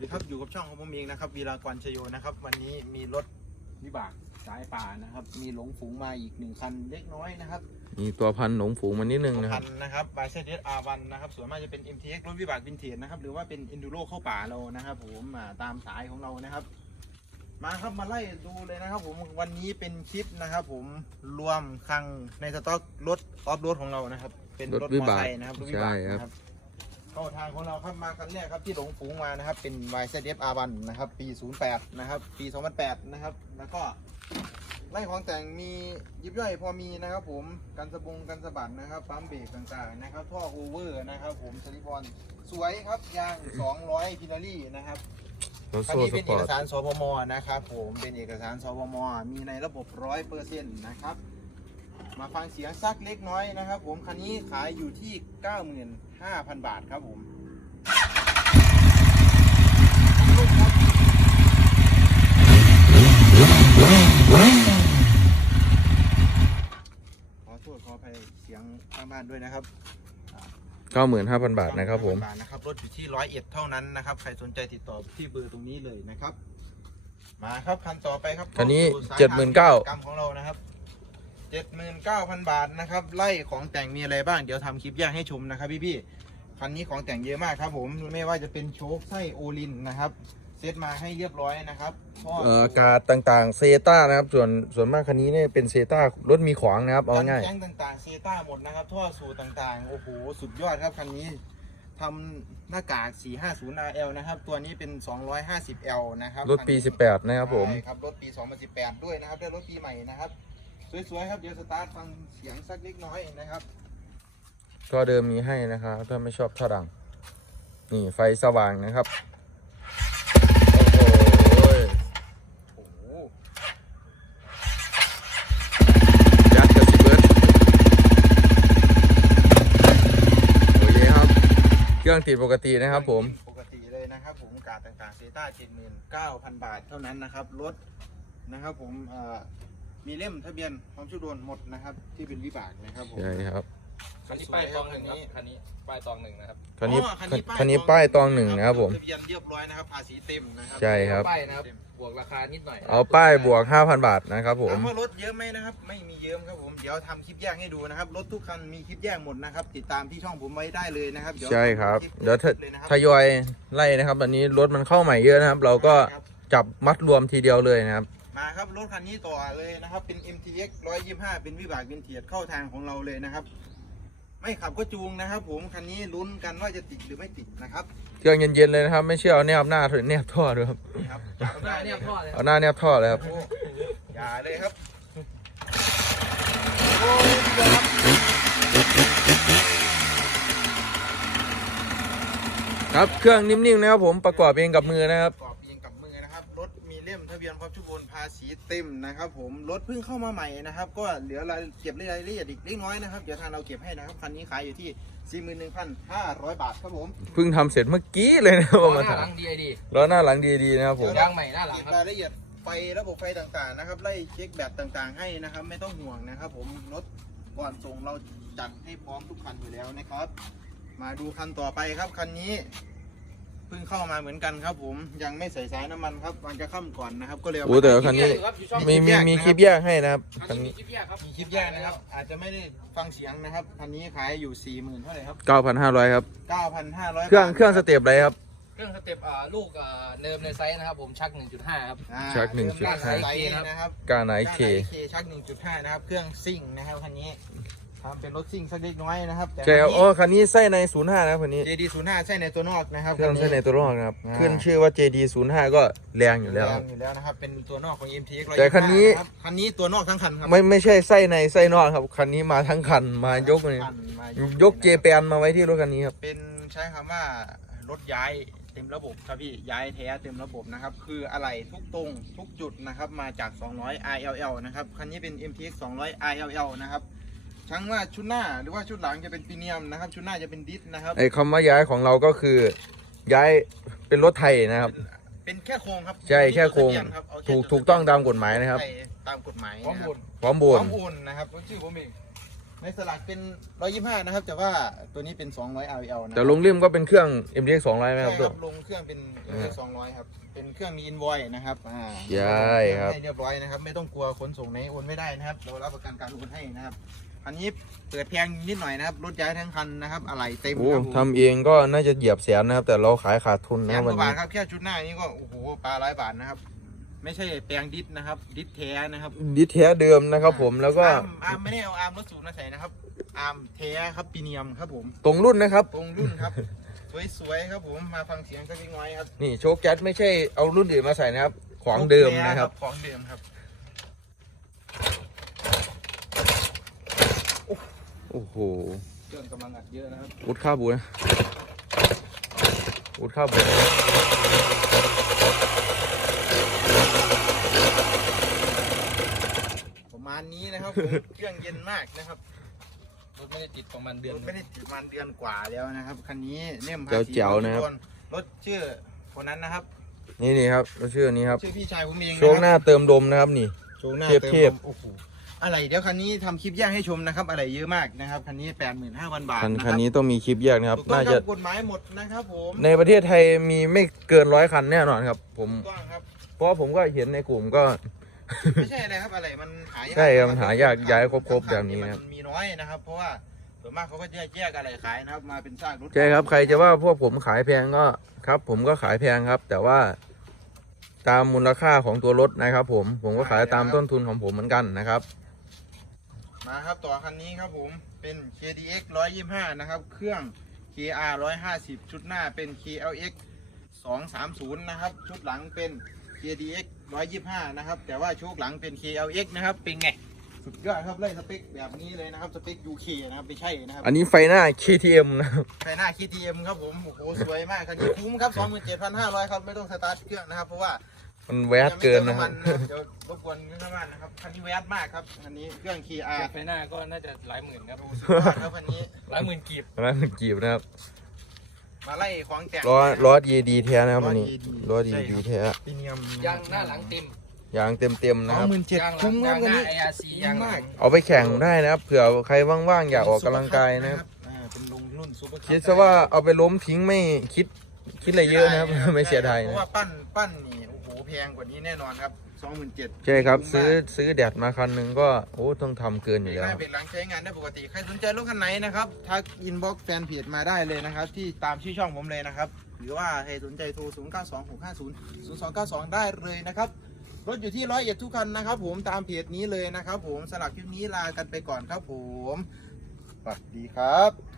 วัสดีครับอยู่กับช่องของผมเองนะครับวีรากรชโยนะครับ วันนี้มีรถวิบากสายป่านะครับ มีหลงฝูงมาอีกหนึ่งคันเล็กน้อยนะครับมีตัวพันหลงฝูงมานิดนึงนะคคัรับ นนะครับบายเซเดสอาวันนะครับส่วนมากจะเป็น MTX รถวิบากวินเทจนะครับหรือว่าเป็น Enduro เข้าป่าเรานะครับ ผมอ่าตามสายของเรานะครับ มาครับมาไล่ดูเลยนะครับผมวันนี้เป็นคลิปนะครับ ผมรวมคลังในสต็อกรถออฟโรดของเรานะครับ เป็นรถรถวิมอเตอร์บากไซค์นะครับรถวิบากใช่ครับ นะครับ เข้าทางของเราครับมาคันแรกครับที่หลงฝูงมานะครับ เป็น y z f R1 นะครับ ปี 08 นะครับ ปี 2008 นะครับ แล้วก็ไล่ของแต่งมียิบย่อยพอมีนะครับ ผมกันสะบงกันสะบัดนะครับปั๊มเบรกต่างๆนะครับท่อโอเวอร์นะครับ ผมสลิปอนสวยครับยาง 200พินารี่นะครับรถคันโซ่นี้สเป็นปเออร์กตสารสพมนะครับผมเป็นเอกสารสพมมีในระบบร้อยเปอร์เซ็นต์นะครับ มาฟังเสียงสักเล็กน้อยนะครับ ผมคันนี้ขายอยู่ที่ 95,000 บาทครับผมขอโทษขออภัยเสียงข้างบ้านด้วยนะครับเก้าหมื่นห้าพันบาทนะครับผมบาทนะครับรถอยู่ที่ร้อยเอ็ดเท่านั้นนะครับ ใครสนใจติดต่อที่เบอร์ตรงนี้เลยนะครับ มาครับคันต่อไปครับคันนี้ข้าสู่สายเจ็ดหมื่นเก้ากรรมของเรานะครับ เจ็ดหมื่นเก้าพันบาทนะครับไล่ของแต่งมีอะไรบ้างเดี๋ยวทำคลิปแยกให้ชมนะครับพี่พี่ๆคันนี้ของแต่งเยอะมากครับผมไม่ว่าจะเป็นโชคไส้โอลินนะครับเซตมาให้เรียบร้อยนะครับท่อเอ่ออากาศต่างๆเซต้านะครับ ส่วนส่วนมากคันนี้เนี่ยเป็นเซต้ารถมีขวางนะครับเอาง่ายแข้งต่างๆเซต้าหมดนะครับท่อสูตรต่างๆโอ้โหสุดยอดครับคันนี้ทำหน้ากาก 450 RL นะครับ ตัวนี้เป็น 250L นะครับ รถปีคันนี้18 นะครับผม ใช่ครับ รถปี 2018 ด้วยนะครับ ได้รถปีใหม่นะครับ สวยๆครับเดี๋ยวสตาร์ทฟังเสียงสักเล็กน้อยนะครับ ก็เดิมมีให้นะครับถ้าไม่ชอบท่าดัง นี่ไฟสว่างนะครับ โอ้โหโอ้โหยัดกับสิเบิร์ดโอเคครับ เครื่องติดปกตินะครับผม ปกติเลยนะครับผมกาดต่างๆเซต้า79,000บาทเท่านั้นนะครับรถนะครับผมเอ่อ มีเล่มทะเบียนความชุดโดนหมดนะครับ ที่เป็นวิบากนะครับผม ใช่ครับคันนี้ป้ายตองหนึ่งครับคันนี้ป้ายตองหนึ่งนะครับคันนี้อ๋อคันนี้ป้ายตองหนึ่งนะครับผม ทะเบียนเรียบร้อยนะครับภาษีเต็มนะครัใช่ครับ ป้ายนะครับบวกราคานิดหน่อยเอาป้ายบวก 5,000 บาทนะครับผม ถามว่ารถเยอะไหมนะครับ ไม่มีเยอะครับผมเดี๋ยวทำคลิปแยกให้ดูนะครับรถทุกคันมีคลิปแยกหมดนะครับ ติดตามที่ช่องผมไว้ได้เลยนะครับเดี๋ยวใช่ครับ ทำลิปเดี๋ยวทเลยนะครับทยอยไล่นะครับตอนนี้รถมันเข้าใหม่เยอะนะครับ เราก็ครับจับมัดรวมทีเดียวเลยนะครับ มาครับรถคันนี้ต่อเลยนะครับ เป็น MTX 125 เป็นวิบากวินเทียดเข้าทางของเราเลยนะครับ ไม่ขับก็จูงนะครับ ผมคันนี้ลุ้นกันว่าจะติดหรือไม่ติดนะครับเครื่องเย็นๆเลยนะครับ ไม่เชื่อเอาแนบหน้าถึงแนบท่อด้วยครับนี่ครับหน้าเนี่ยพ่อเลยเอาหน้าแนบท่อเลยครับโอ้อย่าเลยครับโอ้ยเดี๋ยวครับครับเครื่องนิ่มๆนะครับผมประกอบเองกับมือนะครับประกอบเองกับมือนะครับ รถมีเล่มทะเบียนความชุบนภาษีเต็มนะครับ ผมรถเพิ่งเข้ามาใหม่นะครับ ก็เหลือรายเก็บรายละเอียดอีกเล็กน้อยนะครับเดี๋ยวทางเราเก็บให้นะครับคันนี้ขายอยู่ที่ 41,500 บาทครับผมเพิ่งทำเสร็จเมื่อกี้เลยนะครับหมาน้าถาหลัมงดีไอดีล้อหน้าหลังดีๆนะครับผมยางใหม่หน้าหลังเก็บครับรายละเอียดไฟระบบไฟต่างๆนะครับไล่เช็คแบตต่างๆให้นะครับ ไม่ต้องห่วงนะครับ ผมรถก่อนส่งเราจัดให้พร้อมทุกคันอยู่แล้วนะครับ มาดูคันต่อไปครับคันนี้ เพิ่งเข้ามาเหมือนกันครับ ผมยังไม่ใส่สายน้ำมันครับวันจะค่ำก่อนนะครับ ก็เลยเอาโอ้มาแต่ว่าคันนี้ครับอยู่ช่องมีมีมีคลิปแยกให้นะครับคัคันนนี้นี้มีคลิปแยกครับมีคลิปแยกนะครับ อาจจะไม่ได้ฟังเสียงนะครับคันนี้ขายอยู่4ี่หมื่นเท่าไหร่ครับ9,500ครับ9,500เครื่องเครื่องสเต็ปอะไรครับเครื่องสเต็ปอ่าลูกอ่าเนิมในไซส์นะครับ ผมชัก 1.5 ครับอ่าชักเริ่ม1.5ด้านไซส์นะครับกาไนเคเคชัก 1.5 นะครับ เครื่องซิ่งนะครับคันนี้ ทำเป็นรถซิ่งสักเล็กน้อยนะครับแต่ใช่ครับคันอ๋อนี้คันนี้ไส้ใน 05 นะครับคันนี้ JD 05ใช่ในตัวนอกนะครับเครื่องไส้ในตัวรองนะครับอ่าขึ้นชื่อว่า JD 05 ก็แรงอยู่แล้วแรครังบ อยู่แล้วนะครับเป็นตัวนอกของ MTX แต่คันนี้รับคันนี้ตัวนอกทั้งคันครับไม่ไม่ใช่ไส้ในไส้นอกครับคันนี้มาทั้งคันมายกเลยคันมายยกเจแปนมาไว้ที่รถคันนี้ครับเป็นใช้คำว่ารถย้ายเต็มระบบครับพี่ย้ายแท้เต็มระบบนะครับคืออะไรทุกตรงทุกจุดนะครับมาจาก 200 ILL นะครับคันนี้เป็น MTX 200 ILL นะครับ ทั้งว่าชุดหน้าหรือว่าชุดหลังจะเป็นพรีเมียมนะครับ ชุดหน้าจะเป็นดิสนะครับ ไอ้คำว่าย้ายของเราก็คือ ย้ายเป็นรถไทยนะครับ เป็นแค่โครงครับใช่แค่โครงจดทะเบียนรับเอาแค่ถูกจดถูกต้องตามกฎหมายนะครับใช่ตามกฎหมายพร้อมนะคบุรับญพร้อมพบุร้ญอมโอนนะครับชื่อผมเองในสลักเป็น 125 นะครับ แต่ว่าตัวนี้เป็น 200 RL นะแต่ลงริมก็เป็นเครื่อง MDX 200ไหมใช่ครับคตัรัวบลงเครื่องเป็นอ่า200 ครับ เป็นเครื่องมีอินวอยนะครับ อ่าใช่ครับให้เรียบร้อยนะครับ ไม่ต้องกลัวขนส่งไหนโอนไม่ได้นะครับ เรารับประกันการโอนให้นะครับ อันนี้เปิดแพงนิดหน่อยนะครับ รถย้ายทั้งคันนะครับอะไรเต็มโอ้ครับผมทำเองก็น่าจะเหยียบแสนนะครับ แต่เราขายขาดทุนแสนะนกวันว่าบานี้ทครับแค่ชุดหน้านี้ก็โอ้โหปลาร้อยบาทนะครับ ไม่ใช่แปลงดิสนะครับ ดิสแท้นะครับดิสแท้เดิมนะครับ ผมแล้วก็อาร์มอาร์มไม่ได้เอาอาร์มรถสูบมาใส่นะครับ อาร์มแท้ครับปีเนียมครับผม ตรงรุ่นนะครับ ตรงรุ่นครับ สวยๆครับผมมาฟังเสียงสักเล็กน้อยครับนี่โชคแจ๊ดไม่ใช่เอารุ่นอื่นมาใส่นะครับ ของเดิมนะครับ ของเดิมครับ โอ้โหเครื่องกำลังอัดเยอะนะครับอุดข้าวบูนะอุดข้าวบูประมาณนี้นะครับผมเครื่องเย็นมากนะครับรถไม่ได้ติดประมาณเดือนรถไม่ได้ติดประมาณเดือนกว่าแล้วนะครับคันนี้เนี่ยมภาเจ้าษีเจ๋วนะครับรถชื่อคนนั้นนะครับ นี่นี่ครับเราชื่อนี้ครับชื่อพี่ชายผมเองโชคหน้าเติมลมนะครับนี่โชว์หน้าเทียบติมเทียบลมโอ้โห อะไรเดี๋ยวคันนี้ทำคลิปแยกให้ชมนะครับ อะไรเยอะมากนะครับคันนี้แปดหมื่นห้าพันบาทคันนะคคัรันบนี้ต้องมีคลิปแยกนะครับ ถูกต้องน่าคจะรับกฎหมายหมดนะครับผมในประเทศไทยมีไม่เกินร้อยคันแน่นอนครับ ผม ถูกต้องครับ เพราะว่าผมก็เห็นในกลุ่มก็ ไม่ใช่อะไรครับอะไรมันหายากใช่ครับมันหายากย้ายครบๆแบบนี้นะครับ มันมีน้อยนะครับ เพราะว่าส่วนมากเขาก็จะแยกอะไรขายนะครับ มาเป็นซากรถใช่ครับใครจะว่าพวกผมขายแพงก็ครับ ผมก็ขายแพงครับ แต่ว่าตามมูลค่าของตัวรถนะครับ ผมผมก็ขายตามต้นทุนของผมเหมือนกันนะครับ มาครับต่อคันนี้ครับผมเป็น KDX 125 นะครับ เครื่อง KR 150 ชุดหน้าเป็น KLX 230 นะครับ ชุดหลังเป็น KDX 125 นะครับ แต่ว่าชุดหลังเป็น KLX นะครับ เป็นไง สุดยอดครับไล่สเปคแบบนี้เลยนะครับ สเปค UK นะครับ ไม่ใช่นะครับ อันนี้ไฟหน้า KTM นะครับ ไฟหน้า KTM ครับผม โอ้โห สวยมากคันนี้คุ้มครับ 27,500 ครับ ไม่ต้องสตาร์ทเครื่องนะครับ เพราะว่า มันแวดเกินนะครับยังไม่เติมำมัเดี๋ยวรบกวนเพื่อนบ้านนะครับคันนี้แวดมากครับคันนี้เครื่อง KR ไฟหน้าก็น่าจะหลายหมื่นครับดูสุดยอดครับคันนี้หลายหมื่นกีบร้านมันกีบนะครับมาไล่ของแต่งล้อล้อดีดีแท้นะครับอันนี้ล้ล้ออดีดีดีๆแท้ปีเนียมยางหน้าหลังเต็มยางเต็มเต็มๆสนะองครับหมื่นเจ็ดยางหลังคุ้มครับยางวันหน้า นี้ ARC ยางหลัมากงเอาไปแข่งได้นะครับเผื่อใครว่างๆอยากออกกำลังกายนะครับ อ่าเป็นลุงรุ่นซูเปอร์คิดซะว่าเอาไปล้มทิ้งไม่คิดคิดอะไรเยอะนะครับ ไม่เสียดายเพนะ ราะว่าปั้นปั้นนี่โอ้โหแพงกว่านี้แน่นอนครับสองหมื่นเจ็ดใช่ครับ ซื้อซื้อแดดมาคันหนึ่งก็โอ้ต้องทำเกินอยู่แล้วหน้าเป็นหลังใช้งานได้ปกติใครสนใจรถคันไหนนะครับทักอินบ็อกซ์แฟนเพจมาได้เลยนะครับ ที่ตามชื่อช่องผมเลยนะครับ หรือว่าใครสนใจโทร 0 9 2 6 5 0 0 2 9 2 ได้เลยนะครับรถอยู่ที่ร้อยเอ็ดทุกคันนะครับ ผมตามเพจนี้เลยนะครับ ผมสลับคลิปนี้ลากันไปก่อนครับผมสวัสดีครับ